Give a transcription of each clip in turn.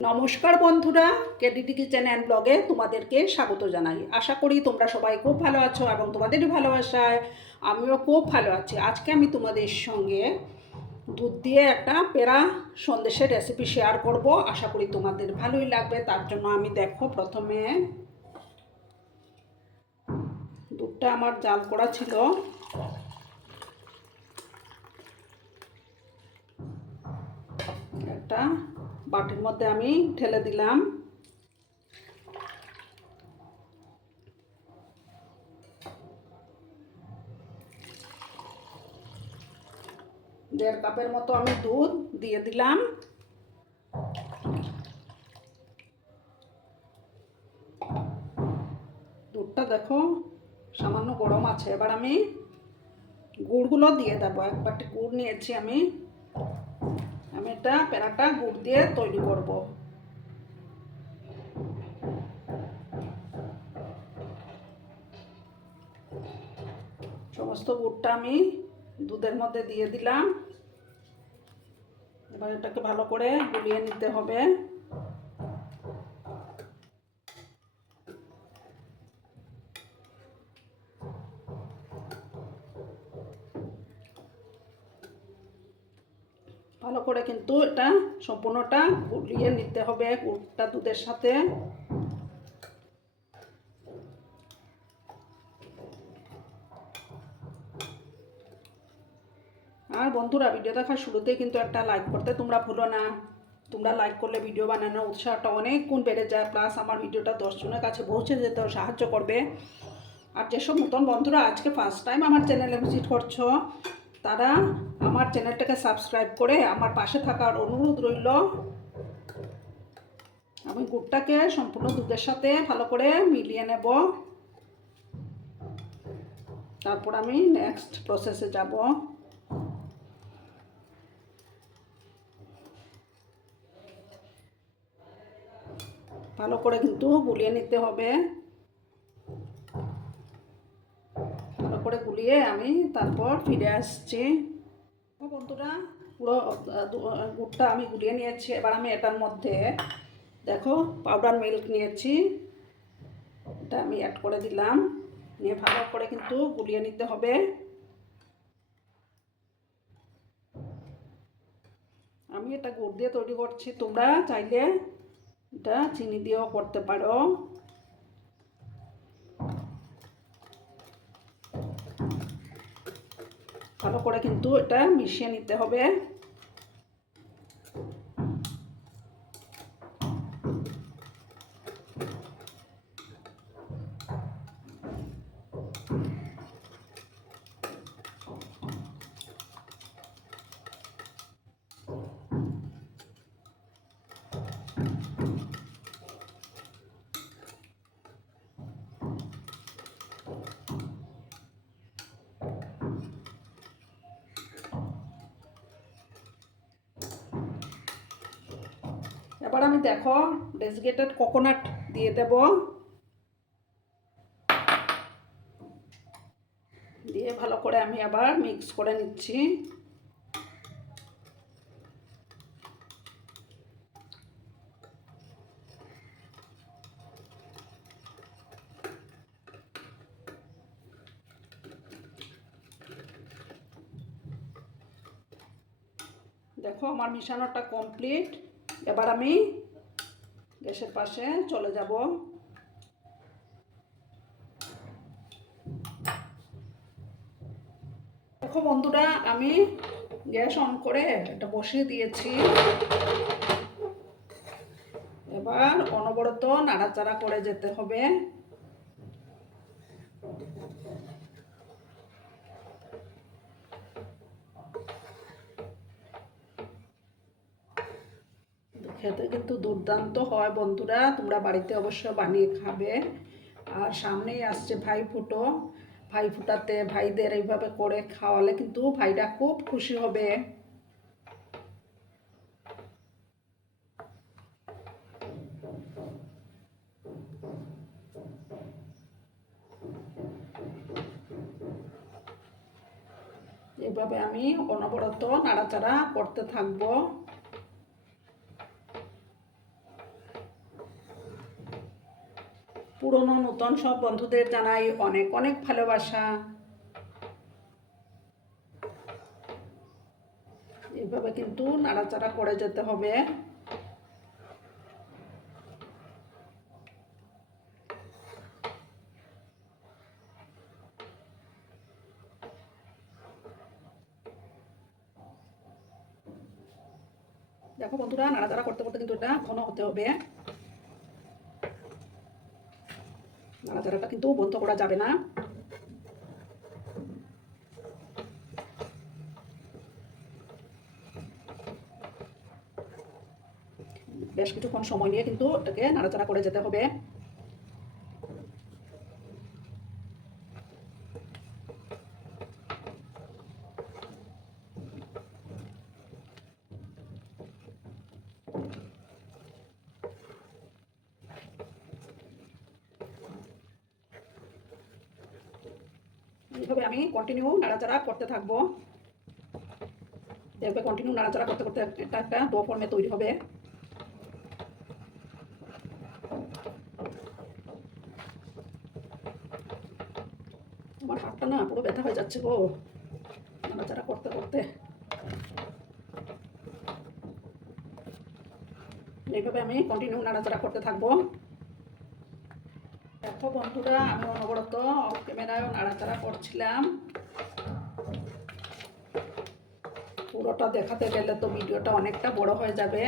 নমস্কার বন্ধুরা কেডিটি kitchen and ব্লগে তোমাদেরকে স্বাগত জানাই। আশা করি তোমরা সবাই খুব ভালো আছো এবং তোমাদের ভালোবাসায় আমিও খুব ভালো আছি। আজকে আমি তোমাদের সঙ্গে দুধ দিয়ে একটা পেড়া সন্দেশের রেসিপি শেয়ার করব। আশা করি তোমাদের ভালোই লাগবে। তার জন্য আমি দেখো প্রথমে দুধটা আমার জাল করা ছিল। একটা বাটির মধ্যে আমি ঢেলে দিলাম। দেড় কাপের মতো আমি দুধ দিয়ে দিলাম। দুধটা দেখো সামান্য গরম আছে। এবার আমি গুড়গুলো দিয়ে দেবো। এক বাটি গুড় নিয়েছি আমি। আমি এটা প্যারাটা গুড় দিয়ে তৈরি করব। সমস্ত গুড়টা আমি দুধের মধ্যে দিয়ে দিলাম। এবার এটাকে ভালো করে গুলিয়ে নিতে হবে। ভালো করে কিন্তু এটা সম্পূর্ণটা গুলিয়ে নিতে হবে গুড়টা দুধের সাথে। আর বন্ধুরা, ভিডিও দেখার শুরুতে কিন্তু একটা লাইক করতে তোমরা ভুলো না। তোমরা লাইক করলে ভিডিও বানানোর উৎসাহটা অনেক গুণ বেড়ে যায়। প্লাস আমার ভিডিওটা দশজনের কাছে পৌঁছে যেতে সাহায্য করবে। আর যেসব নতুন বন্ধুরা আজকে ফার্স্ট টাইম আমার চ্যানেলে ভিজিট করছ তারা আমার চ্যানেলটাকে সাবস্ক্রাইব করে আমার পাশে থাকার অনুরোধ রইল। আমি গুড়টাকে সম্পূর্ণ দুধের সাথে ভালো করে মিলিয়ে নেব। তারপর আমি নেক্সট প্রসেসে যাব। ভালো করে কিন্তু গুলিয়ে নিতে হবে। গুলিয়ে আমি তারপর ফিরে আসছি। বন্ধুরা, পুরো গুড়টা আমি গুলিয়ে নিয়েছি। এবার আমি এটার মধ্যে দেখো পাউডার মিল্ক নিয়েছি। এটা আমি অ্যাড করে দিলাম। নিয়ে ভালো করে কিন্তু গুলিয়ে নিতে হবে। আমি এটা গুড় দিয়ে তৈরি করছি। তোমরা চাইলে এটা চিনি দিয়েও করতে পারো। ভালো করে কিন্তু এটা মিশিয়ে নিতে হবে। দেখো ডেসিকেটেড কোকোনাট দিয়ে দেব। দিয়ে ভালো করে আমি আবার মিক্স করে নিচ্ছি। দেখো, আমার মিশানোটা কমপ্লিট এবার আমি গ্যাসের পাশে চলে যাব। দেখো বন্ধুরা, আমি গ্যাস অন করে এটা বসিয়ে দিয়েছি। এবার অনবরত নাড়াচাড়া করে যেতে হবে। খেতে কিন্তু দুর্দান্ত হয় বন্ধুরা। তোমরা বাড়িতে অবশ্য বানিয়ে খাবে। আর সামনেই আসছে ভাই ফুটো। ভাই ফুটাতে ভাইদের এইভাবে করে খাওয়ালে কিন্তু ভাইরা খুব খুশি হবে। এভাবে আমি অনবরত নাড়াচাড়া করতে থাকব। পুরনো নতুন সব বন্ধুদের জানাই অনেক অনেক ভালোবাসা। এইভাবে কিন্তু নাড়াচাড়া করে যেতে হবে। দেখো বন্ধুরা, নাড়াচাড়া করতে করতে কিন্তু এটা ঘন হতে হবে। নাড়াচাড়াটা কিন্তু বন্ধ করা যাবে না। বেশ কিছুক্ষণ সময় নিয়ে কিন্তু এটাকে নাড়াচাড়া করে যেতে হবে। এইভাবে আমি কন্টিনিউ নাড়াচাড়া করতে থাকব। দেখবে কন্টিনিউ নাড়াচাড়া করতে করতে এটা একটা ডো ফর্মে তৈরি হবে। আমার হাতটা না পুরো ব্যথা হয়ে যাচ্ছে গো। নাড়াচাড়া করতে করতে। এইভাবে আমি কন্টিনিউ নাড়াচাড়া করতে থাকব। দেখো বন্ধুরা আমি অনবরত অফ ক্যামেরায় নাড়াচাড়া করছিলাম। পুরোটা দেখাতে গেলে তো ভিডিওটা অনেকটা বড় হয়ে যাবে।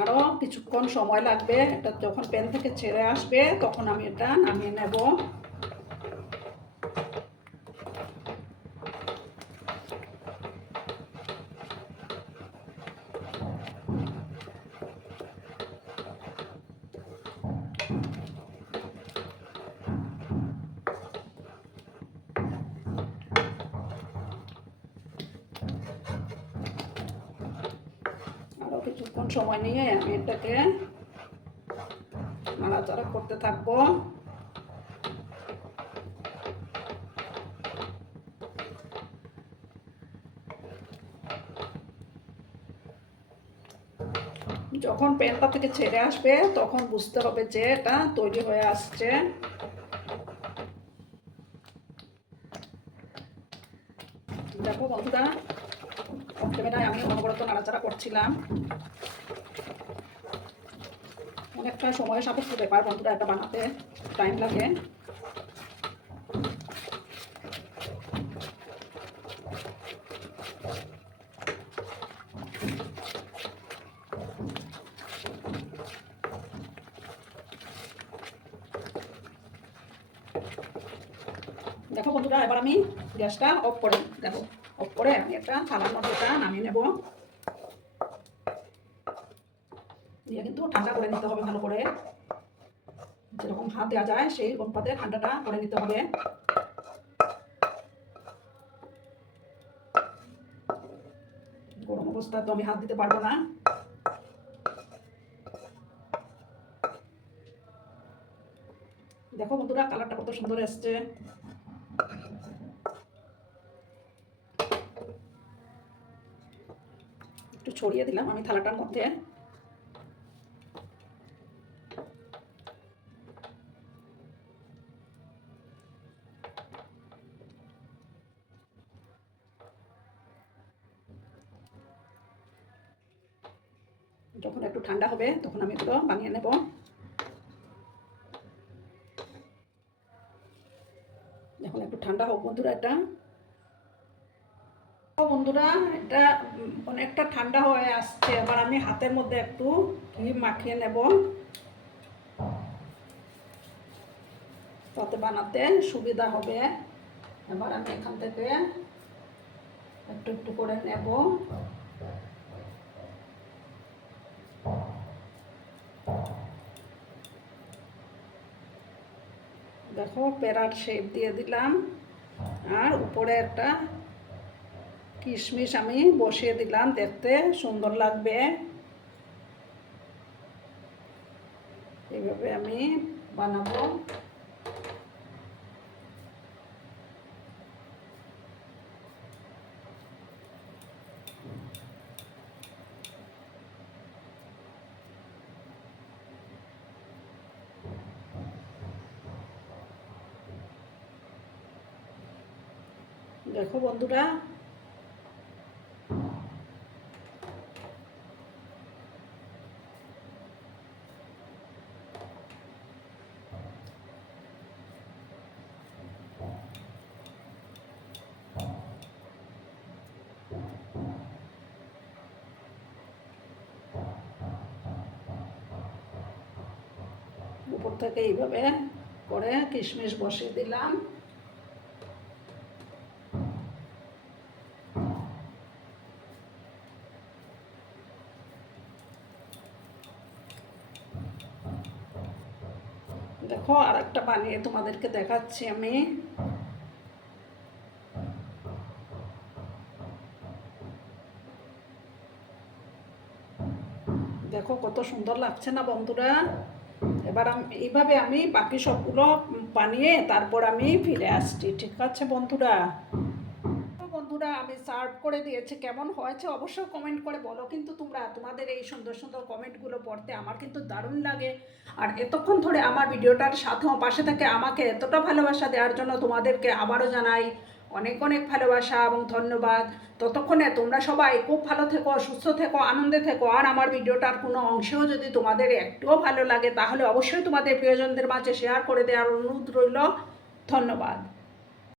আরও কিছুক্ষণ সময় লাগবে। এটা যখন প্যান থেকে ছেড়ে আসবে, তখন আমি এটা নামিয়ে নেব। সময় নিয়ে আমি এটাকে নাড়াচাড়া করতে থাকব। যখন প্যানটা থেকে ছেড়ে আসবে, তখন বুঝতে হবে যে এটা তৈরি হয়ে আসছে। দেখো বন্ধুরা আমি অনবরত নাড়াচাড়া করছিলাম। অনেকটা সময় সাপেক্ষ ব্যাপার, বন্ধুরা, এটা বানাতে টাইম লাগে। দেখো বন্ধুরা, এবার আমি গ্যাসটা অফ করে দেখো অফ করে আমি একটা থালার মধ্যে নামিয়ে নেব দিয়ে কিন্তু ঠান্ডা করে নিতে হবে ভালো করে যেরকম হাত দেওয়া যায় সেই অনুপাতে ঠান্ডাটা করে নিতে হবে। গরম অবস্থা তো আমি হাত দিতে পারব না। দেখো বন্ধুরা, কালারটা কত সুন্দর এসছে। একটু ছড়িয়ে দিলাম আমি থালাটার মধ্যে। ঠান্ডা হবে, তখন আমি এগুলো বানিয়ে নেব। যখন একটু ঠান্ডা হোক বন্ধুরা এটা। বন্ধুরা, এটা অনেকটা ঠান্ডা হয়ে আসছে, এবার আমি হাতের মধ্যে একটু ঘি মাখিয়ে নেব। তাতে বানাতে সুবিধা হবে। এবার আমি এখান থেকে একটু একটু করে নেব। দেখো পেরার শেপ দিয়ে দিলাম। আর উপরে একটা কিশমিশ আমি বসিয়ে দিলাম, দেখতে সুন্দর লাগবে। এইভাবে আমি বানাবো। দেখো বন্ধুরা। উপর থেকে এইভাবে করে কিশমিশ বসিয়ে দিলাম দেখো আর একটা বানিয়ে তোমাদেরকে দেখাচ্ছি আমি। দেখো কত সুন্দর লাগছে না বন্ধুরা? এবার আমি, এইভাবে আমি বাকি সবগুলো বানিয়ে তারপর আমি ফিরে আসছি, ঠিক আছে বন্ধুরা? সার্ভ করে দিয়েছে, কেমন হয়েছে অবশ্যই কমেন্ট করে বলো, কিন্তু তোমরা তোমাদের এই সুন্দর সুন্দর কমেন্টগুলো পড়তে আমার কিন্তু দারুণ লাগে। আর এতক্ষণ ধরে আমার ভিডিওটার সাথে পাশে থেকে আমাকে এতটা ভালোবাসা দেওয়ার জন্য তোমাদেরকে আবারও জানাই অনেক অনেক ভালোবাসা এবং ধন্যবাদ। ততক্ষণে তোমরা সবাই খুব ভালো থেকো, সুস্থ থেকো, আনন্দে থেকো। আর আমার ভিডিওটার কোনো অংশেও যদি তোমাদের একটুও ভালো লাগে, তাহলে অবশ্যই তোমাদের প্রিয়জনদের মাঝে শেয়ার করে দেওয়ার অনুরোধ রইল। ধন্যবাদ।